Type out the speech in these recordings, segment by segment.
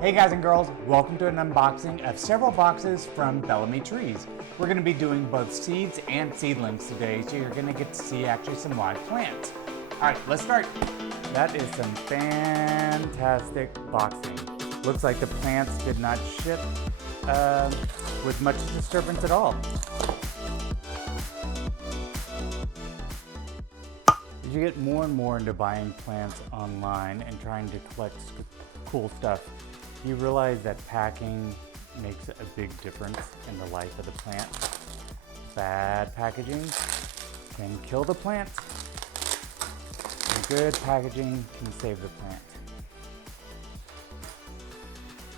Hey guys and girls, welcome to an unboxing of several boxes from Bellamy Trees. We're going to be doing both seeds and seedlings today, so you're going to get to see actually some live plants. Alright, let's start. That is some fantastic boxing. Looks like the plants did not ship with much disturbance at all. As you get more and more into buying plants online and trying to collect cool stuff, you realize that packing makes a big difference in the life of the plant. Bad packaging can kill the plant, and good packaging can save the plant.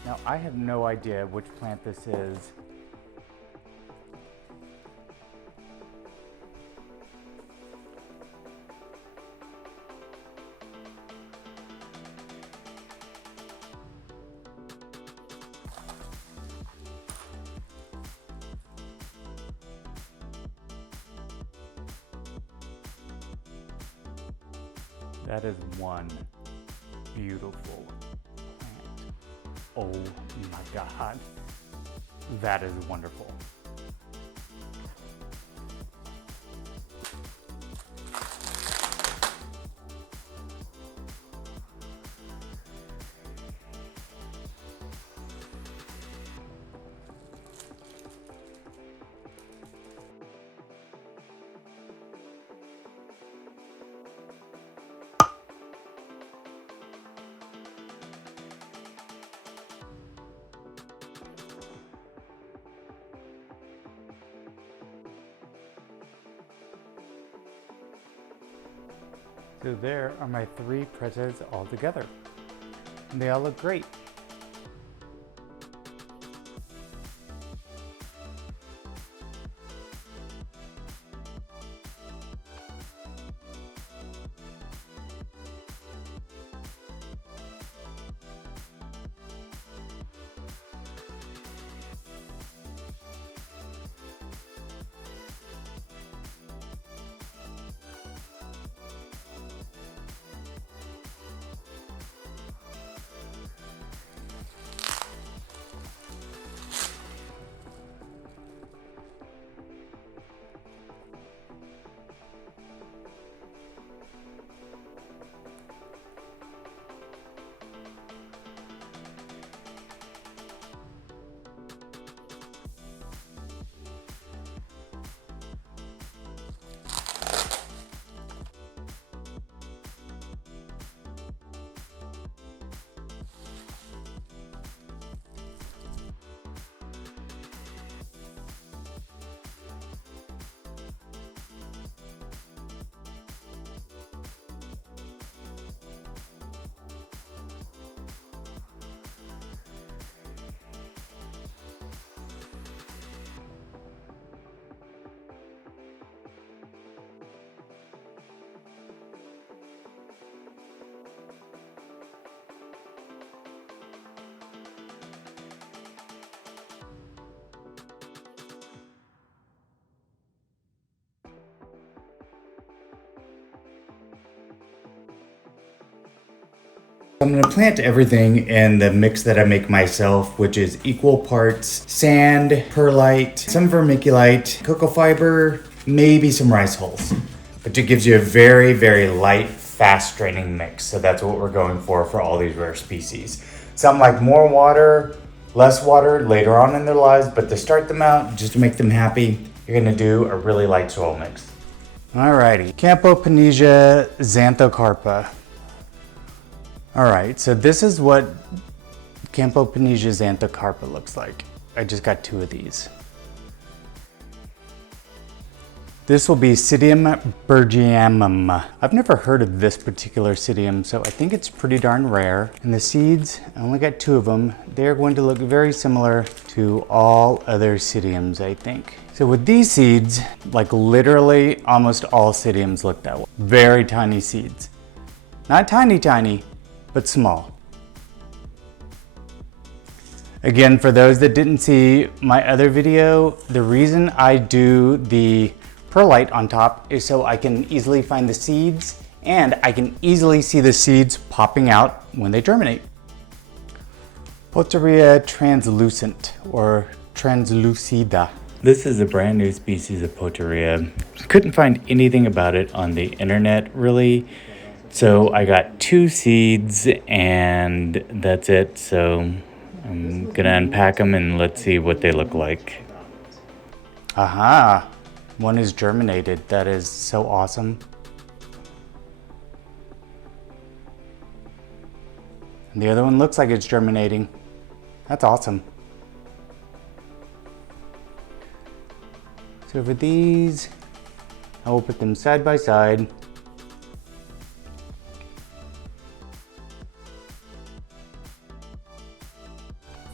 Now, I have no idea which plant this is. That is one beautiful plant. Oh my God, that is wonderful. So there are my three presents all together. And they all look great. I'm going to plant everything in the mix that I make myself, which is equal parts sand, perlite, some vermiculite, cocoa fiber, maybe some rice hulls. But it gives you a very, very light, fast draining mix. So that's what we're going for all these rare species. Some like more water, less water later on in their lives, but to start them out, just to make them happy, you're going to do a really light soil mix. Alrighty, Campomanesia xanthocarpa. Alright, so this is what Campomanesia xanthocarpa looks like. I just got two of these. This will be Psidium bergiamum. I've never heard of this particular Psidium, so I think it's pretty darn rare. And the seeds, I only got two of them. They're going to look very similar to all other Psidiums, I think. So with these seeds, like literally almost all Psidiums look that way. Very tiny seeds. Not tiny, tiny, but small. Again, for those that didn't see my other video, the reason I do the perlite on top is so I can easily find the seeds and I can easily see the seeds popping out when they germinate. Pittieri translucent or translucida. This is a brand new species of Pittieri. Couldn't find anything about it on the internet really. So I got 2 seeds and that's it. So I'm gonna unpack them and let's see what they look like. Aha, one is germinated. That is so awesome. And the other one looks like it's germinating. That's awesome. So for these, I will put them side by side.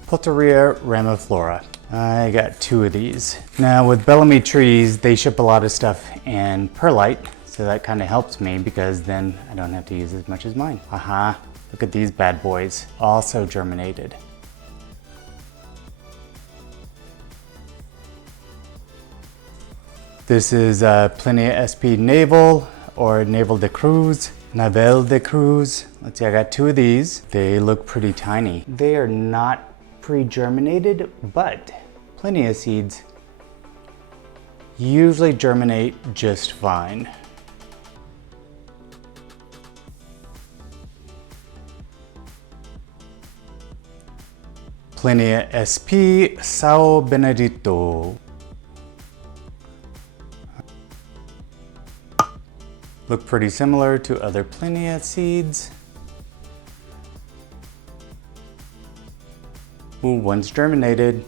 Pittieri ramiflora. I got 2 of these. Now with Bellamy Trees, they ship a lot of stuff in perlite, so that kind of helps me because then I don't have to use as much as mine. Aha, look at these bad boys, also germinated. This is Plinia SP Navel or Navel de Cruz. Navel de Cruz. Let's see, I got 2 of these. They look pretty tiny. They are not pre-germinated, but Plinia seeds usually germinate just fine. Plinia SP Sao Benedito. Look pretty similar to other Plinia seeds. Ooh, one's germinated.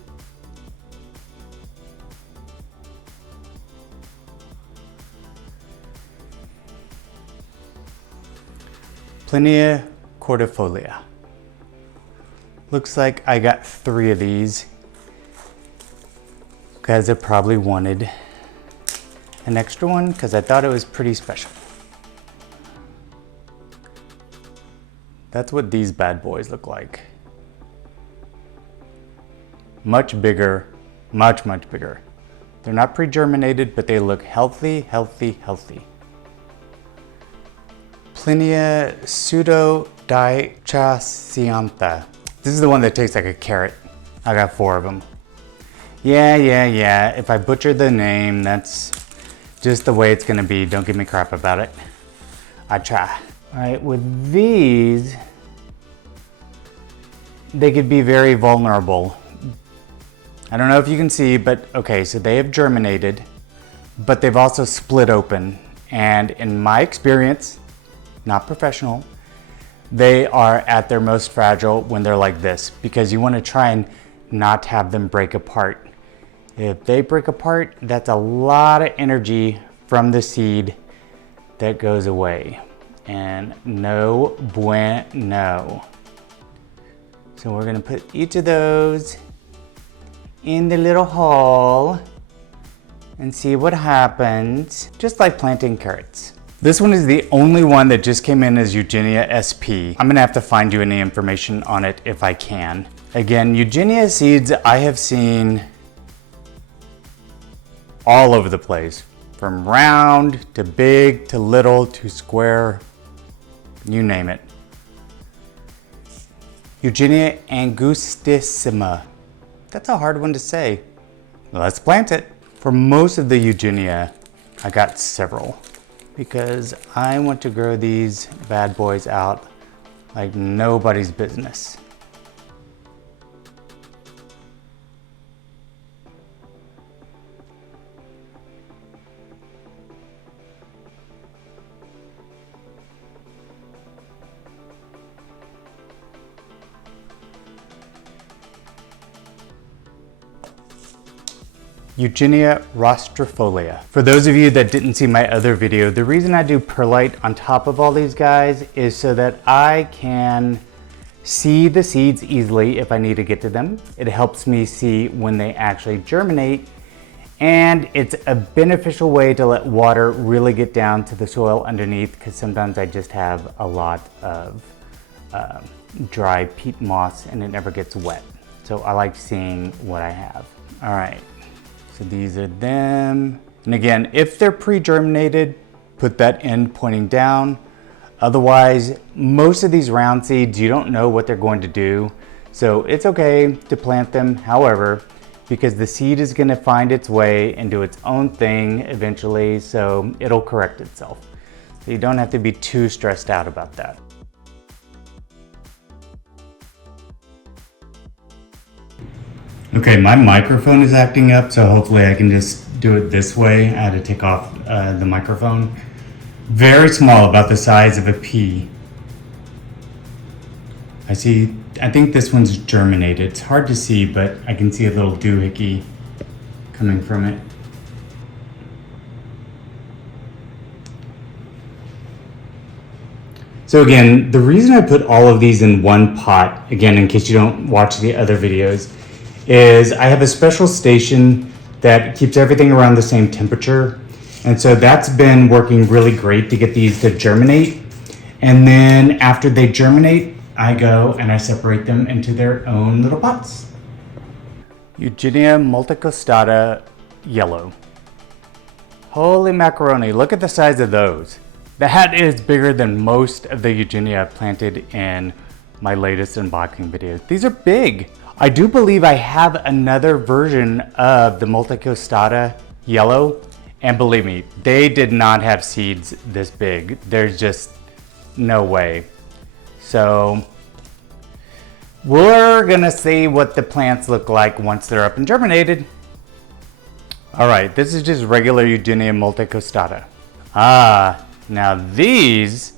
Plinia cornifolia. Looks like I got 3 of these. Guys, I probably wanted an extra one because I thought it was pretty special. That's what these bad boys look like. Much bigger, much bigger. They're not pre-germinated, but they look healthy, healthy. Plinia pseudo-dichasiantha. This is the one that tastes like a carrot. I got 4 of them. Yeah. If I butcher the name, that's just the way it's gonna be. Don't give me crap about it. I try. All right, with these, they could be very vulnerable. I don't know if you can see, but okay, so they have germinated, but they've also split open. And in my experience, not professional, they are at their most fragile when they're like this, because you want to try and not have them break apart. If they break apart, that's a lot of energy from the seed that goes away. And no bueno. So we're gonna put each of those in the little hole and see what happens, just like planting carrots. This one is the only one that just came in as Eugenia SP. I'm gonna have to find you any information on it if I can. Again, Eugenia seeds I have seen all over the place, from round to big to little to square, you name it. Eugenia angustissima. That's a hard one to say. Let's plant it. For most of the Eugenia, I got several because I want to grow these bad boys out like nobody's business. Eugenia rostrifolia. For those of you that didn't see my other video, the reason I do perlite on top of all these guys is so that I can see the seeds easily if I need to get to them. It helps me see when they actually germinate, and it's a beneficial way to let water really get down to the soil underneath, because sometimes I just have a lot of dry peat moss and it never gets wet. So I like seeing what I have. All right. So these are them. And again, if they're pre-germinated, put that end pointing down. Otherwise, most of these round seeds, you don't know what they're going to do. So it's okay to plant them, however, because the seed is going to find its way and do its own thing eventually, so it'll correct itself. So you don't have to be too stressed out about that. Okay, my microphone is acting up, so hopefully I can just do it this way. I had to take off the microphone. Very small, about the size of a pea. I think this one's germinated. It's hard to see, but I can see a little doohickey coming from it. So again, the reason I put all of these in one pot, again, in case you don't watch the other videos, is I have a special station that keeps everything around the same temperature. And so that's been working really great to get these to germinate. And then after they germinate, I go and I separate them into their own little pots. Eugenia multicostata yellow. Holy macaroni, look at the size of those. That is bigger than most of the Eugenia I've planted in my latest unboxing videos. These are big. I do believe I have another version of the multicostata yellow, and believe me, they did not have seeds this big. There's just no way. So we're gonna see what the plants look like once they're up and germinated. All right, this is just regular Eugenia multicostata. Now these,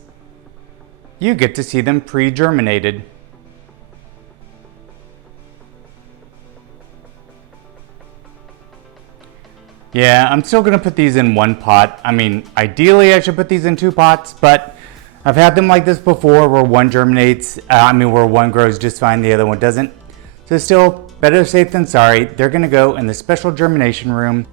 you get to see them pre-germinated. Yeah, I'm still gonna put these in one pot. I mean, ideally I should put these in two pots, but I've had them like this before where one germinates, where one grows just fine, the other one doesn't. So still, better safe than sorry. They're gonna go in the special germination room.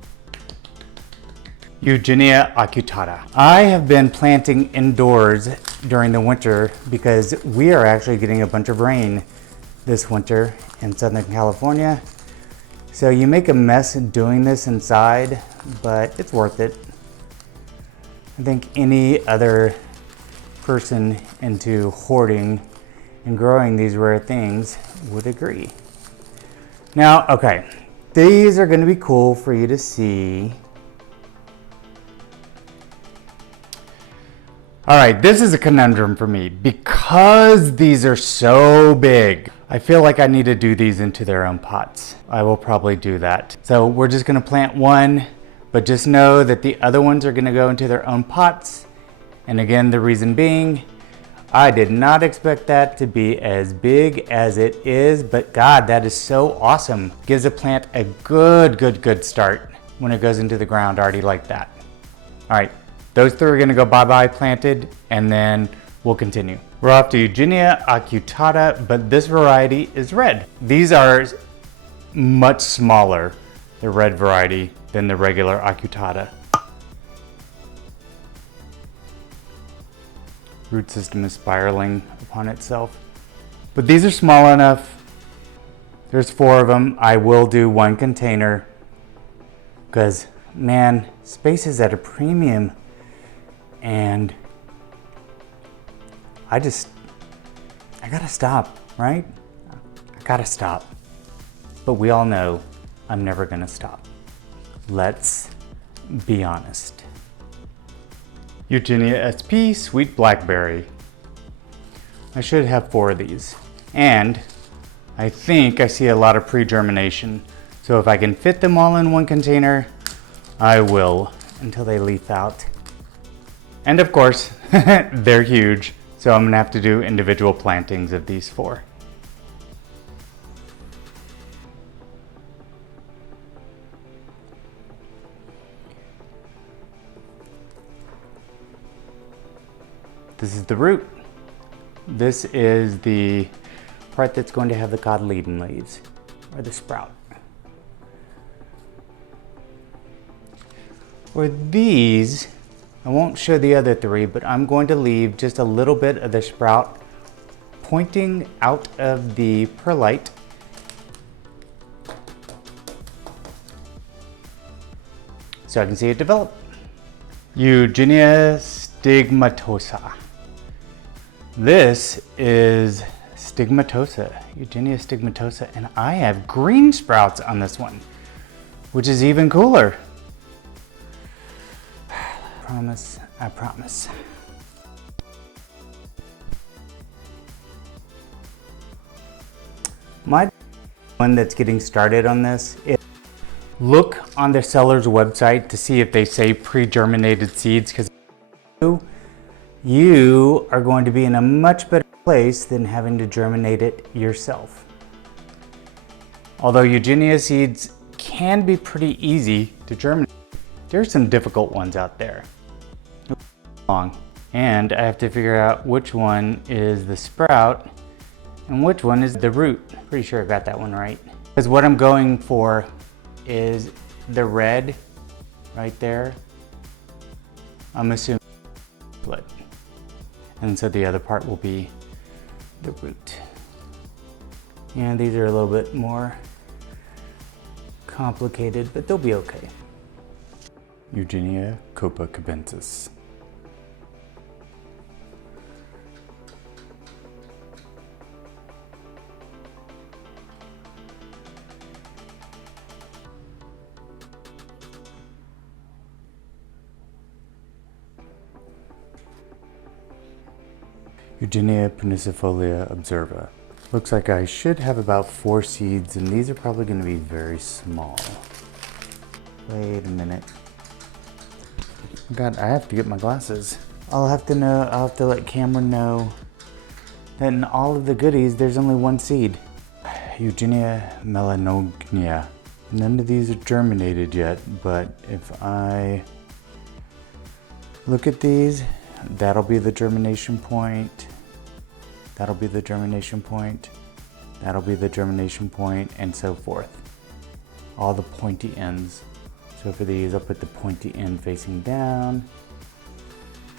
Eugenia acutata. I have been planting indoors during the winter because we are actually getting a bunch of rain this winter in Southern California. So you make a mess doing this inside, but it's worth it. I think any other person into hoarding and growing these rare things would agree. Now, okay, these are gonna be cool for you to see. All right, this is a conundrum for me because these are so big. I feel like I need to do these into their own pots. I will probably do that. So we're just gonna plant one, but just know that the other ones are gonna go into their own pots. And again, the reason being, I did not expect that to be as big as it is, but God, that is so awesome. Gives a plant a good start when it goes into the ground already like that. All right. Those three are gonna go bye-bye planted, and then we'll continue. We're off to Eugenia acutata, but this variety is red. These are much smaller, the red variety, than the regular acutata. Root system is spiraling upon itself. But these are small enough. There's 4 of them. I will do 1 container because, man, space is at a premium. And I gotta stop, right? I gotta stop. But we all know I'm never gonna stop. Let's be honest. Eugenia SP Sweet Blackberry. I should have 4 of these. And I think I see a lot of pre-germination. So if I can fit them all in 1 container, I will until they leaf out. And of course, they're huge, so I'm gonna have to do individual plantings of these 4. This is the root. This is the part that's going to have the cotyledon leaves, or the sprout. For these, I won't show the other 3, but I'm going to leave just a little bit of the sprout pointing out of the perlite. So I can see it develop. Eugenia stigmatosa. This is stigmatosa, Eugenia stigmatosa, and I have green sprouts on this one, which is even cooler. I promise. My one that's getting started on this is look on the seller's website to see if they say pre-germinated seeds, because you are going to be in a much better place than having to germinate it yourself. Although Eugenia seeds can be pretty easy to germinate, there's some difficult ones out there. And I have to figure out which one is the sprout and which one is the root. Pretty sure I got that one right. Because what I'm going for is the red right there. I'm assuming split. And so the other part will be the root. And these are a little bit more complicated, but they'll be okay. Eugenia copacabanensis. Eugenia punicifolia observa. Looks like I should have about 4 seeds, and these are probably going to be very small. Wait a minute. God, I have to get my glasses. I'll have to let Cameron know that in all of the goodies, there's only 1 seed. Eugenia melanogyna. None of these are germinated yet, but if I look at these, that'll be the germination point. That'll be the germination point. That'll be the germination point, and so forth. All the pointy ends. So for these, I'll put the pointy end facing down.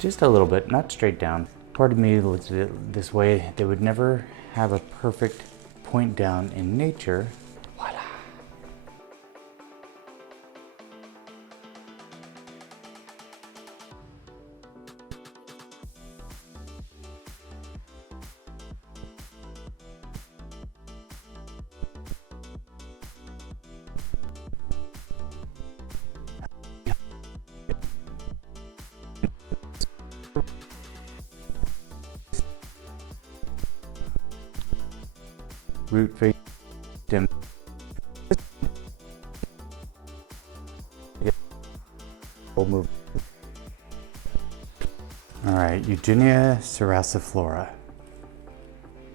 Just a little bit, not straight down. Part of me looks at it this way. They would never have a perfect point down in nature. Voila. Root face stem. Move. All right, Eugenia cerasiflora.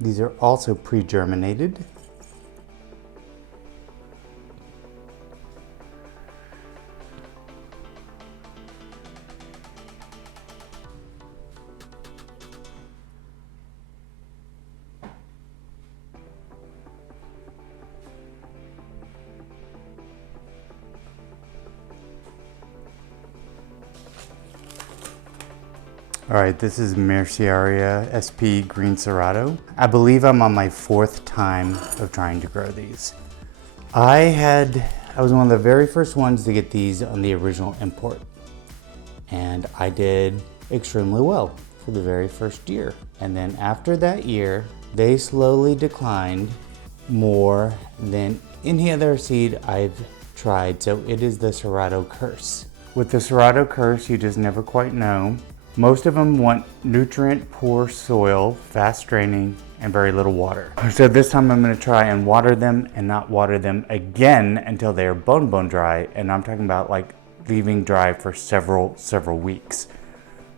These are also pre-germinated. All right, this is Merciaria SP Green Cerrado. I believe I'm on my 4th time of trying to grow these. I was one of the very first ones to get these on the original import. And I did extremely well for the very first year. And then after that year, they slowly declined more than any other seed I've tried. So it is the Cerrado curse. With the Cerrado curse, you just never quite know. Most of them want nutrient poor soil, fast draining, and very little water. So this time I'm going to try and water them and not water them again until they are bone dry. And I'm talking about like leaving dry for several weeks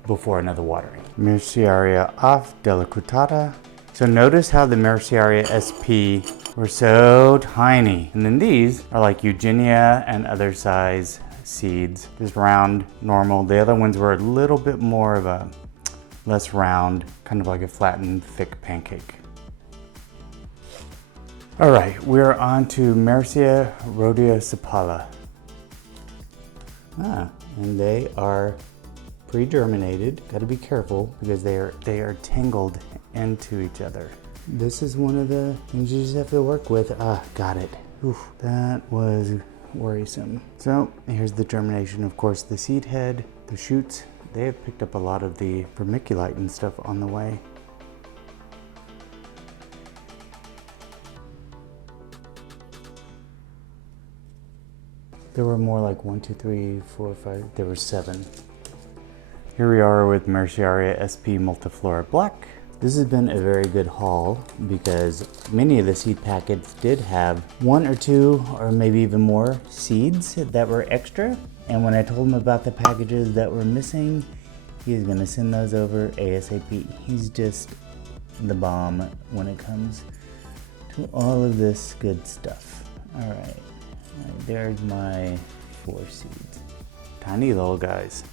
before another watering. Merciaria off delicutata. So notice how the Merciaria SP were so tiny. And then these are like Eugenia and other size seeds, just round, normal. The other ones were a little bit more of a less round, kind of like a flattened, thick pancake. All right, we're on to Mercia rhodiocephala. And they are pre-germinated. Got to be careful because they are tangled into each other. This is one of the things you just have to work with. Got it. Oof, that was worrisome. So here's the germination. Of course, the seed head, the shoots, they have picked up a lot of the vermiculite and stuff on the way. There were more like 1, 2, 3, 4, 5. There were 7. Here we are with Merciaria SP Multiflora Black. This has been a very good haul because many of the seed packets did have 1 or 2 or maybe even more seeds that were extra. And when I told him about the packages that were missing, he's gonna send those over ASAP. He's just the bomb when it comes to all of this good stuff. All right, there's my 4 seeds. Tiny little guys.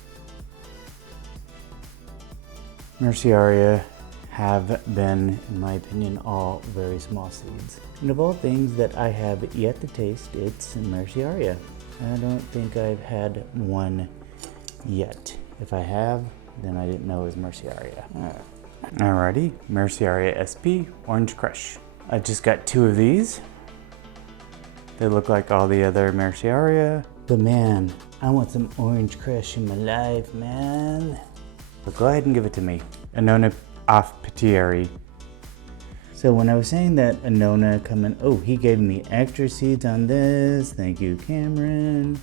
Merciaria have been, in my opinion, all very small seeds. And of all things that I have yet to taste, it's Merciaria. I don't think I've had one yet. If I have, then I didn't know it was Merciaria. Alrighty, Merciaria SP Orange Crush. I just got 2 of these. They look like all the other Merciaria. But man, I want some Orange Crush in my life, man. But go ahead and give it to me. Annona off pittieri. So when I was saying that Annona coming, oh, he gave me extra seeds on this. Thank you, Cameron.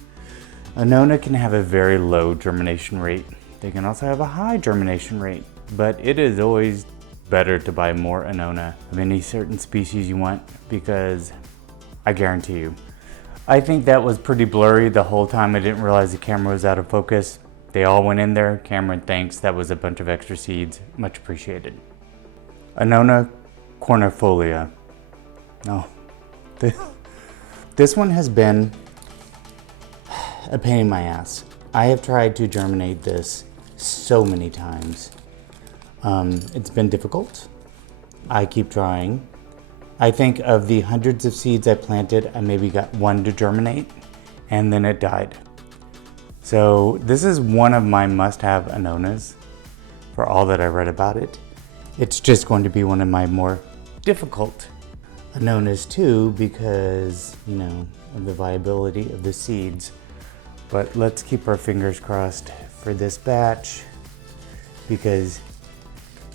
Annona can have a very low germination rate. They can also have a high germination rate, but it is always better to buy more Annona of any certain species you want because I guarantee you. I think that was pretty blurry the whole time. I didn't realize the camera was out of focus. They all went in there. Cameron, thanks. That was a bunch of extra seeds. Much appreciated. Annona cornifolia. Oh, this one has been a pain in my ass. I have tried to germinate this so many times. It's been difficult. I keep trying. I think of the hundreds of seeds I planted, I maybe got 1 to germinate, and then it died. So this is one of my must-have Annonas for all that I read about it. It's just going to be one of my more difficult Annonas too because, you know, of the viability of the seeds. But let's keep our fingers crossed for this batch because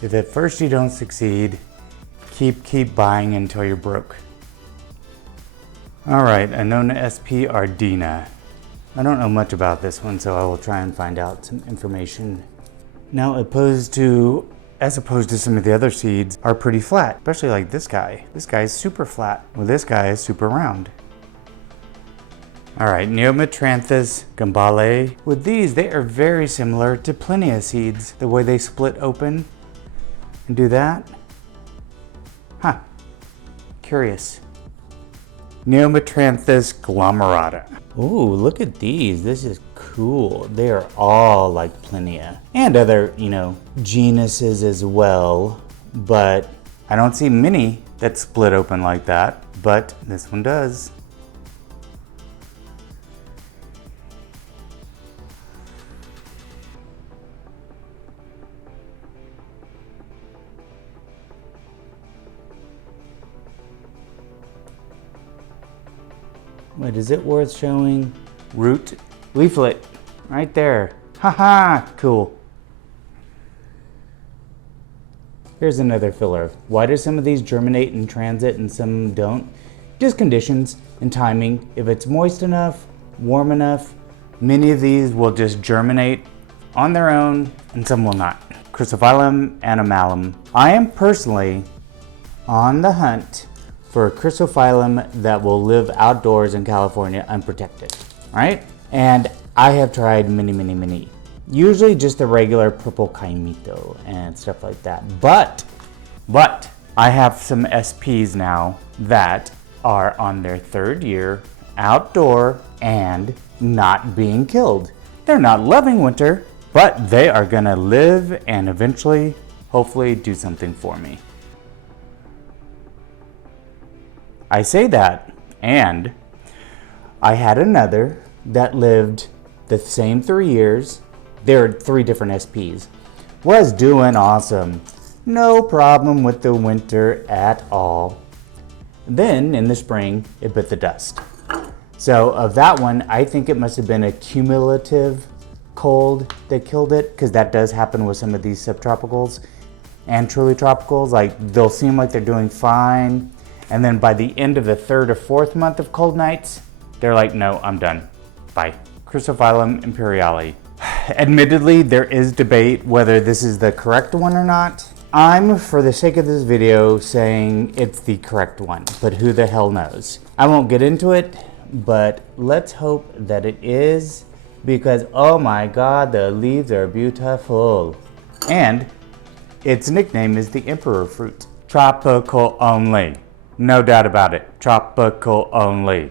if at first you don't succeed, keep buying until you're broke. All right, Annona SP Ardina. I don't know much about this one, so I will try and find out some information. Now, as opposed to some of the other seeds are pretty flat, especially like this guy. This guy is super flat, well, this guy is super round. All right, Neometranthus gambale. With these, they are very similar to Plinia seeds, the way they split open and do that. Huh, curious. Neometranthus glomerata. Ooh, look at these. This is cool. They are all like Plinia and other, you know, genuses as well, but I don't see many that split open like that, but this one does. Wait, is it worth showing? Root leaflet, right there. Haha, cool. Here's another filler. Why do some of these germinate in transit and some don't? Just conditions and timing. If it's moist enough, warm enough, many of these will just germinate on their own and some will not. Chrysophyllum anomalum. I am personally on the hunt for a Chrysophyllum that will live outdoors in California unprotected, right? And I have tried many. Usually just the regular purple caimito and stuff like that. But I have some SPs now that are on their 3rd year outdoor and not being killed. They're not loving winter, but they are gonna live and eventually, hopefully, do something for me. I say that, and I had another that lived the same 3 years. There are 3 different SPs. Was doing awesome. No problem with the winter at all. Then in the spring, it bit the dust. So of that one, I think it must have been a cumulative cold that killed it, because that does happen with some of these subtropicals and truly tropicals. Like, they'll seem like they're doing fine, and then by the end of the 3rd or 4th month of cold nights, they're like, no, I'm done. by Chrysophyllum imperiale. Admittedly, there is debate whether this is the correct one or not. I'm, for the sake of this video, saying it's the correct one, but who the hell knows? I won't get into it, but let's hope that it is, because oh my god, the leaves are beautiful. And its nickname is the emperor fruit. Tropical only. No doubt about it. Tropical only.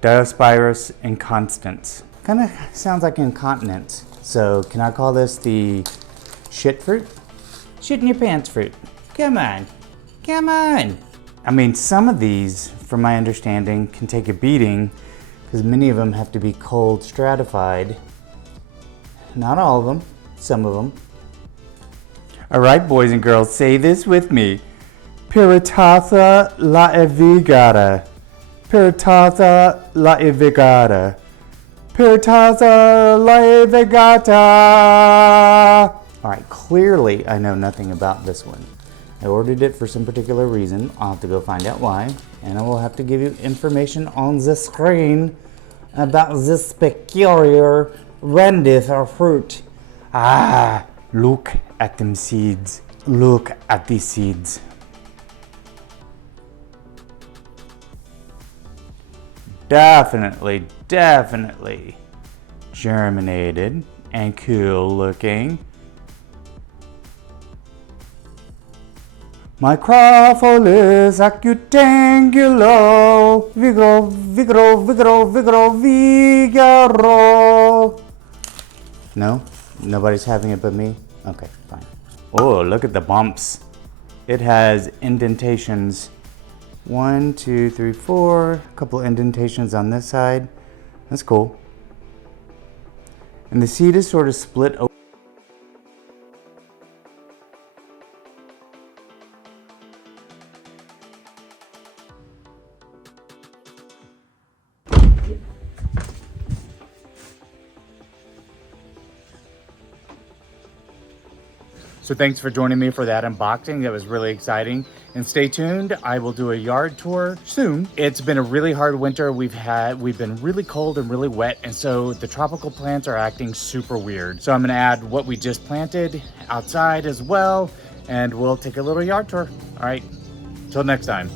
Dyospiros inconstans. Kind of sounds like incontinence. So can I call this the shit fruit? Shit in your pants fruit. Come on. Come on. I mean, some of these, from my understanding, can take a beating because many of them have to be cold stratified. Not all of them. Some of them. All right, boys and girls, say this with me. Piratata laevigata. Piratata laevigata. Piratata laevigata. All right, clearly I know nothing about this one. I ordered it for some particular reason. I'll have to go find out why. And I will have to give you information on the screen about this peculiar rendish fruit. Ah, look at them seeds. Look at these seeds. Definitely germinated and cool looking. Micropholis acutangulo vigoro. No? Nobody's having it but me? Okay, fine. Oh, look at the bumps. It has indentations. 1, 2, 3, 4. A couple indentations on this side. That's cool. And the seed is sort of split open. So thanks for joining me for that unboxing. That was really exciting. And stay tuned, I will do a yard tour soon. It's been a really hard winter. We've been really cold and really wet, and so the tropical plants are acting super weird. So I'm gonna add what we just planted outside as well, and we'll take a little yard tour. All right, till next time.